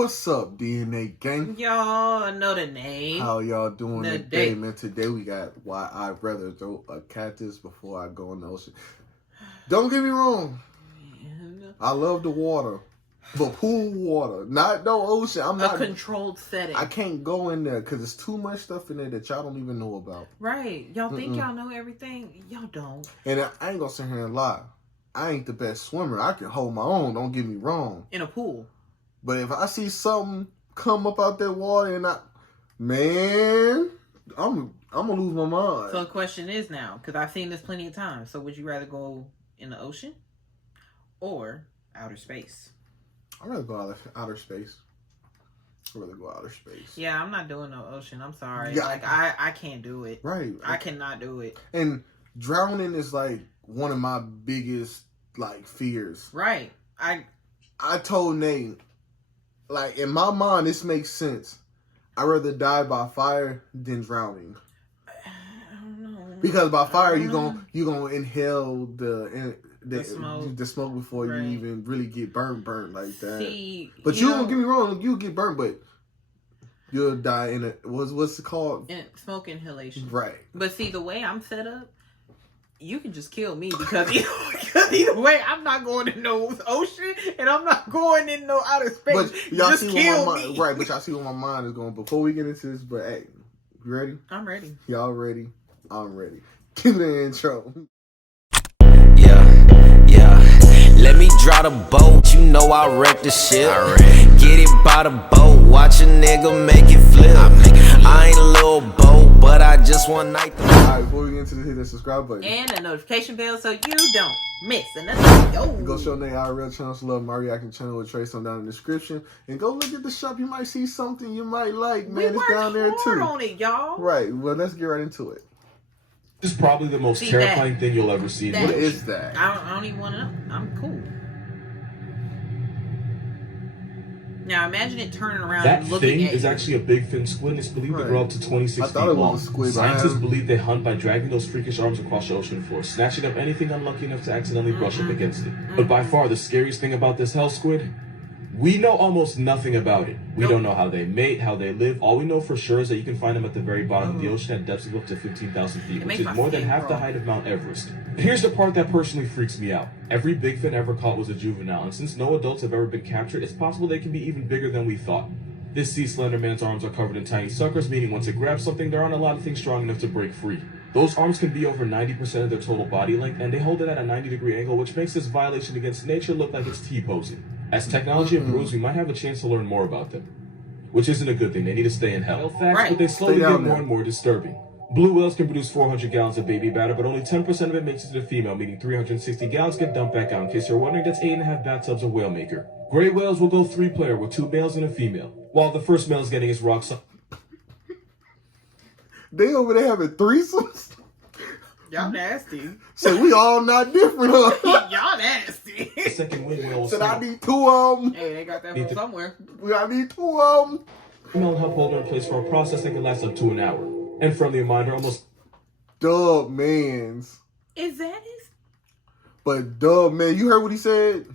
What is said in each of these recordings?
What's up, DNA gang? Y'all know the name. How y'all doing today, man? Today we got why I'd rather throw a cactus before I go in the ocean. Don't get me wrong. I love the water. But pool water, not no ocean. I'm not a controlled setting. I can't go in there because there's too much stuff in there that y'all don't even know about. Right. Y'all think y'all know everything? Y'all don't. And I ain't gonna sit here and lie. I ain't the best swimmer. I can hold my own, don't get me wrong. In a pool. But if I see something come up out that water and man, I'm gonna lose my mind. So the question is now, because I've seen this plenty of times. So would you rather go in the ocean or outer space? I'd rather go outer space. I'd rather go outer space. Yeah, I'm not doing no ocean. I'm sorry. Yeah, like I can't do it. Right. I cannot do it. And drowning is like one of my biggest like fears. Right. I told Nate, like in my mind, this makes sense. I'd rather die by fire than drowning. I don't know. Because by fire you gonna inhale the smoke before you even really get burnt like that. See, but you don't get me wrong, you'll get burnt, but you'll die in a what's it called? Smoke inhalation. Right. But see, the way I'm set up, you can just kill me because either way, I'm not going in no ocean and I'm not going in no outer space. But y'all just see kill where my me. mind, right? But y'all see where my mind is going. Before we get into this, but hey, you ready? I'm ready. Y'all ready? I'm ready. Cue the intro. Let me draw the boat, you know I wreck the ship. Get it by the boat, watch a nigga make it flip. I ain't a little boat, but I just want night. Alright, before we get into this, hit that subscribe button. And the notification bell so you don't miss another. Go show Nate our real channel, love my reacting channel with Trace on down in the description. And go look at the shop, you might see something you might like, man. It's down there too. On it, y'all. Right, well let's get right into it. This is probably the most terrifying thing you'll ever see. What is that? I don't even want to know. I'm cool. Now imagine it turning around that and looking thing at is you. actually a big fin squid and it's believed to grow up to 26 I thought feet it long. was a squid. Scientists believe they hunt by dragging those freakish arms across the ocean floor, snatching up anything unlucky enough to accidentally brush up against it. But by far the scariest thing about this hell squid, we know almost nothing about it. We don't know how they mate, how they live. All we know for sure is that you can find them at the very bottom of the ocean at depths of up to 15,000 feet, which is more than half the height of Mount Everest. Here's the part that personally freaks me out. Every big fin ever caught was a juvenile, and since no adults have ever been captured, it's possible they can be even bigger than we thought. This sea slender man's arms are covered in tiny suckers, meaning once it grabs something, there aren't a lot of things strong enough to break free. Those arms can be over 90% of their total body length, and they hold it at a 90-degree angle, which makes this violation against nature look like it's T-posing. As technology improves, we might have a chance to learn more about them. Which isn't a good thing, they need to stay in hell. Facts, but they slowly get more and more disturbing. Blue whales can produce 400 gallons of baby batter, but only 10% of it makes it to the female, meaning 360 gallons get dumped back out. In case you're wondering, that's 8.5 bathtubs of whale maker. Gray whales will go 3-player with 2 males and a female, while the first male is getting his rocks up. They over there having threesomes? Y'all nasty. So we all not different, huh? Y'all nasty. The second wing whale will So I need 2 of them. Hey, they got that from somewhere. I need 2 of them. Female and help hold her in place for a process that can last up to an hour. And friendly reminder, almost Dub mans. Is that his? But Dub man, you heard what he said?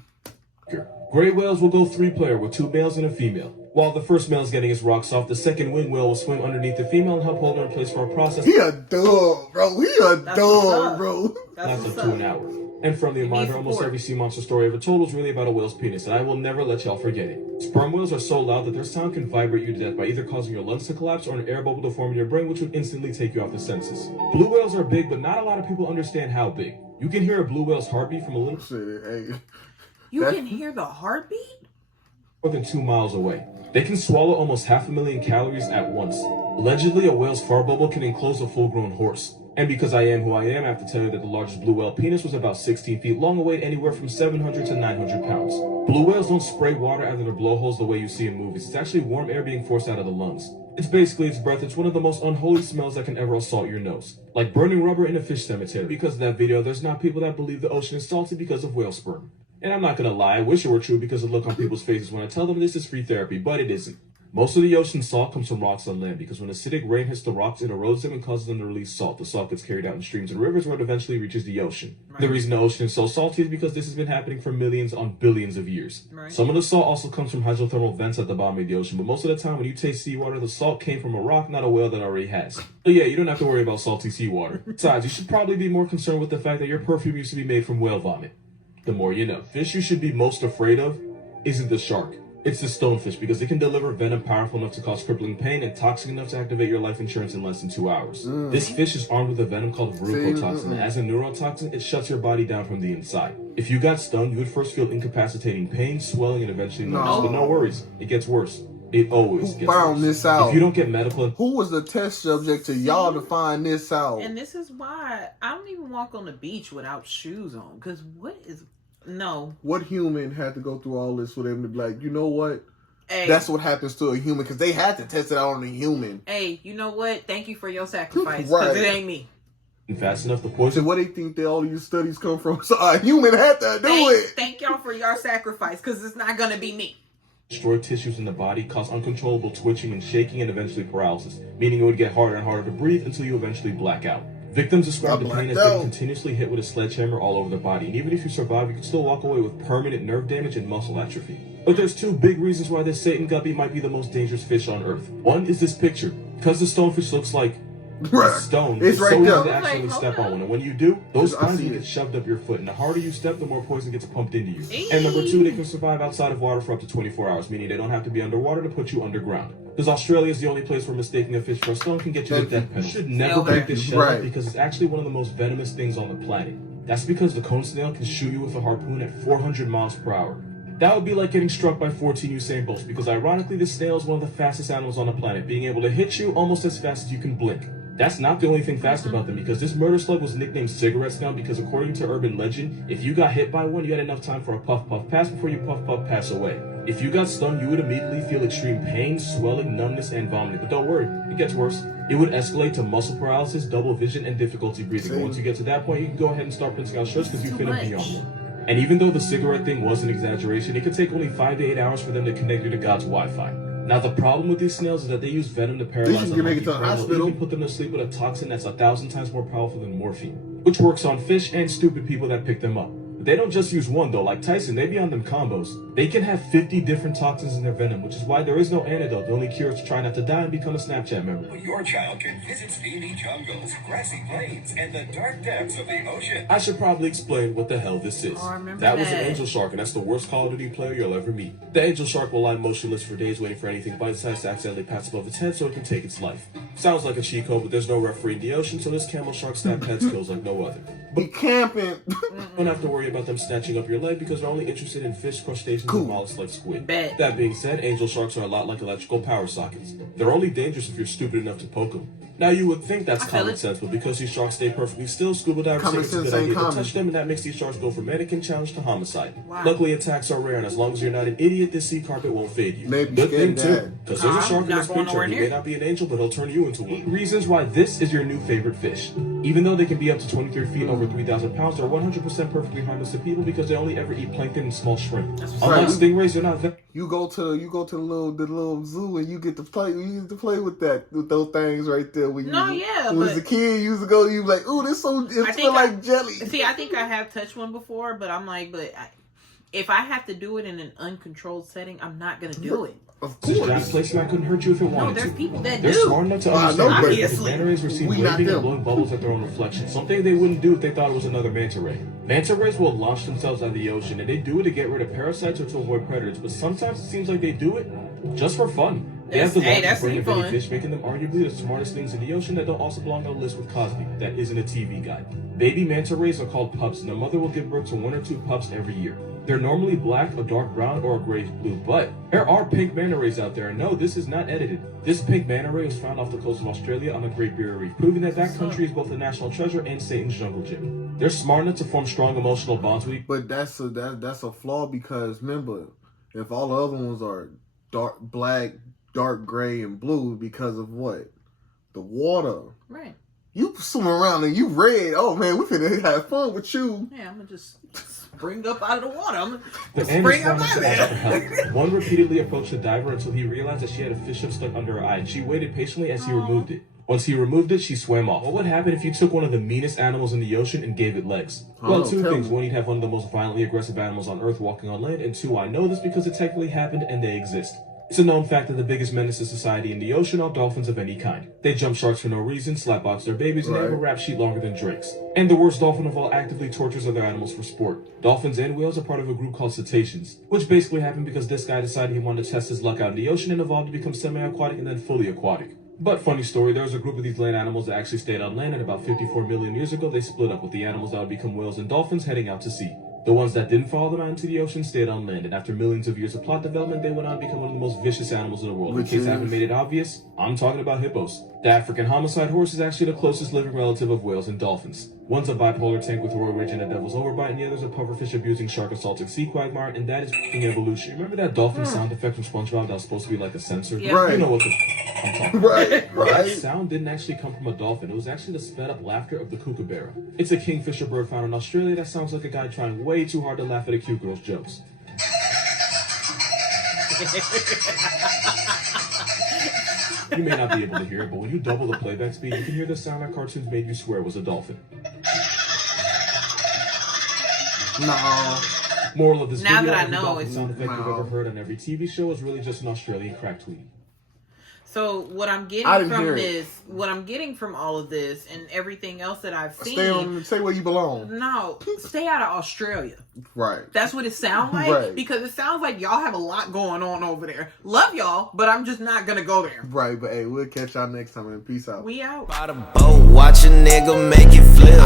Gray whales will go 3-player with 2 males and a female. While the first male is getting his rocks off, the second wing whale will swim underneath the female and help hold her in place for a process. He a dub, bro. He a dub, bro. Lasts up to an hour. And from the reminder, almost every sea monster story ever told is really about a whale's penis, and I will never let y'all forget it. Sperm whales are so loud that their sound can vibrate you to death by either causing your lungs to collapse or an air bubble to form in your brain, which would instantly take you off the senses. Blue whales are big, but not a lot of people understand how big. You can hear a blue whale's heartbeat from a little You can hear the heartbeat? more than 2 miles away. They can swallow almost 500,000 calories at once. Allegedly, a whale's fart bubble can enclose a full-grown horse. And because I am who I am, I have to tell you that the largest blue whale penis was about 16 feet long and weighed anywhere from 700 to 900 pounds. Blue whales don't spray water out of their blowholes the way you see in movies. It's actually warm air being forced out of the lungs. It's basically its breath. It's one of the most unholy smells that can ever assault your nose. Like burning rubber in a fish cemetery. Because of that video, there's not people that believe the ocean is salty because of whale sperm. And I'm not gonna lie, I wish it were true because of the look on people's faces when I tell them this is free therapy, but it isn't. Most of the ocean's salt comes from rocks on land because when acidic rain hits the rocks, it erodes them and causes them to release salt. The salt gets carried out in streams and rivers where it eventually reaches the ocean. Right. The reason the ocean is so salty is because this has been happening for millions on billions of years. Right. Some of the salt also comes from hydrothermal vents at the bottom of the ocean, but most of the time when you taste seawater, the salt came from a rock, not a whale that already has. So yeah, you don't have to worry about salty seawater. Besides, you should probably be more concerned with the fact that your perfume used to be made from whale vomit. The more you know. Fish you should be most afraid of isn't the shark. It's the stonefish because it can deliver venom powerful enough to cause crippling pain and toxic enough to activate your life insurance in less than 2 hours. This fish is armed with a venom called neurotoxin, and as a neurotoxin, it shuts your body down from the inside. If you got stung, you would first feel incapacitating pain, swelling, and eventually numbness. But no worries, it gets worse. It always gets worse. This out? If you don't get medical... Who was the test subject to y'all to find this out? And this is why I don't even walk on the beach without shoes on. Because what is... No. What human had to go through all this for them to be like, you know what? Hey. That's what happens to a human because they had to test it out on a human. Hey, you know what? Thank you for your sacrifice because it ain't me. Fast enough to poison. So what they think that all these studies come from? So a human had to do it. Thank y'all for your sacrifice because it's not going to be me. Destroy tissues in the body, cause uncontrollable twitching and shaking and eventually paralysis, meaning it would get harder and harder to breathe until you eventually black out. Victims describe the pain as being continuously hit with a sledgehammer all over the body, and even if you survive, you can still walk away with permanent nerve damage and muscle atrophy. But there's two big reasons why this Satan guppy might be the most dangerous fish on Earth. One is this picture. Because the stonefish looks like a stone, it's right so easy to accidentally step on one. And when you do, those spines get shoved up your foot, and the harder you step, the more poison gets pumped into you. And number two, they can survive outside of water for up to 24 hours, meaning they don't have to be underwater to put you underground. Because Australia is the only place where mistaking a fish for a stone can get you the death penalty. You should never break this shell up because it's actually one of the most venomous things on the planet. That's because the cone snail can shoot you with a harpoon at 400 miles per hour. That would be like getting struck by 14 Usain Bolts because ironically this snail is one of the fastest animals on the planet, being able to hit you almost as fast as you can blink. That's not the only thing fast about them because this murder slug was nicknamed Cigarette Snail because according to urban legend, if you got hit by one, you had enough time for a puff puff pass before you puff puff pass away. If you got stung, you would immediately feel extreme pain, swelling, numbness, and vomiting. But don't worry, it gets worse. It would escalate to muscle paralysis, double vision, and difficulty breathing. But once you get to that point, you can go ahead and start printing out shirts because you've been beyond one. And even though the cigarette thing was an exaggeration, it could take only 5 to 8 hours for them to connect you to God's Wi-Fi. Now the problem with these snails is that they use venom to paralyze them. They even put them to sleep with a toxin that's 1,000 times more powerful than morphine, which works on fish and stupid people that pick them up. But they don't just use one though, like Tyson, they be on them combos. They can have 50 different toxins in their venom, which is why there is no antidote. The only cure is to try not to die and become a Snapchat member. Your child can visit steamy jungles, grassy plains, and the dark depths of the ocean. I should probably explain what the hell this is. Oh, I remember that was an angel shark, and that's the worst Call of Duty player you'll ever meet. The angel shark will lie motionless for days waiting for anything bite-sized to accidentally pass above its head so it can take its life. Sounds like a cheat code, but there's no referee in the ocean, so this camel shark stab heads kills like no other. But camping. Don't have to worry about them snatching up your leg because they're only interested in fish, crustaceans, and mollusks like squid. That being said, angel sharks are a lot like electrical power sockets. They're only dangerous if you're stupid enough to poke them. Now you would think that's common sense, but because these sharks stay perfectly still, scuba divers think it's a good idea to touch them, and that makes these sharks go from mannequin challenge to homicide. Wow. Luckily, attacks are rare, and as long as you're not an idiot, this sea carpet won't fade you. Good thing too, because there's a shark in this picture. He may not be an angel, but he'll turn you into one. 8 reasons why this is your new favorite fish. Even though they can be up to 23 feet, over 3,000 pounds, they're 100% perfectly harmless to people because they only ever eat plankton and small shrimp. Unlike stingrays, they're not. You go to the little zoo and you get to play. You get to play with those things right there. When you was a kid, you used to go. You was like, ooh, this it smell like jelly. See, I think I have touched one before, but I'm like, if I have to do it in an uncontrolled setting, I'm not gonna do it. Of course. This place might couldn't hurt you if it wanted to. No, there's people that They're do. smart enough to understand that manta rays receive waving and blowing bubbles at their own reflection. Something they wouldn't do if they thought it was another manta ray. Manta rays will launch themselves out of the ocean, and they do it to get rid of parasites or to avoid predators. But sometimes it seems like they do it just for fun. They have the largest brain of any fish, making them arguably the smartest things in the ocean that don't also belong on a list with Cosby. That isn't a TV guide. Baby manta rays are called pups, and the mother will give birth to 1 or 2 pups every year. They're normally black, a dark brown, or a grayish blue, but there are pink manta rays out there, and no, this is not edited. This pink manta ray was found off the coast of Australia on the Great Barrier Reef, proving that that country is both a national treasure and Satan's jungle gym. They're smart enough to form strong emotional bonds with you. But that's a flaw because remember, if all the other ones are black, dark gray, and blue, because of what? The water. Right. You swimming around and you red. Oh man, we finna have fun with you. Yeah, I'm gonna just spring up out of the water. I'm The gonna ant spring up responded out of to ask for there. help. One repeatedly approached the diver until he realized that she had a fish hook stuck under her eye, and she waited patiently as he removed it. Once he removed it, she swam off. What would happen if you took one of the meanest animals in the ocean and gave it legs? Well, two things. One, you'd have one of the most violently aggressive animals on Earth walking on land, and two, I know this because it technically happened and they exist. It's a known fact that the biggest menace to society in the ocean are dolphins of any kind. They jump sharks for no reason, slapbox their babies, and they have a rap sheet longer than Drake's. And the worst dolphin of all actively tortures other animals for sport. Dolphins and whales are part of a group called cetaceans, which basically happened because this guy decided he wanted to test his luck out in the ocean and evolved to become semi-aquatic and then fully aquatic. But funny story, there was a group of these land animals that actually stayed on land, and about 54 million years ago they split up, with the animals that would become whales and dolphins heading out to sea. The ones that didn't follow them out into the ocean stayed on land, and after millions of years of plot development, they went on to become one of the most vicious animals in the world. In case I haven't made it obvious, I'm talking about hippos. The African homicide horse is actually the closest living relative of whales and dolphins. One's a bipolar tank with roid rage and a devil's overbite, and the other's a pufferfish abusing shark assaulting sea quagmire, and that is f***ing evolution. Remember that dolphin sound effect from SpongeBob that was supposed to be like a sensor? Yeah. Right. You know what the I'm talking about. Right. The sound didn't actually come from a dolphin. It was actually the sped up laughter of the kookaburra. It's a kingfisher bird found in Australia that sounds like a guy trying way too hard to laugh at a cute girl's jokes. You may not be able to hear it, but when you double the playback speed, you can hear the sound that cartoons made you swear was a dolphin. No. Moral of this Now video, that I every know, dolphin it's- sound effect you've ever heard on every TV show is really just an Australian crack tweet. So what I'm I getting didn't from hear it. this, what I'm getting from all of this, and everything else that I've seen, Stay where you belong. no, stay out of Australia. Right. That's what it sounds like. Right. Because it sounds like y'all have a lot going on over there. Love y'all, but I'm just not gonna go there. Right, but hey, we'll catch y'all next time and peace out. We out. By the boat, watch a nigga make it flip.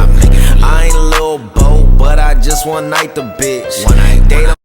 I ain't a little boat, but I just one night the bitch. One night.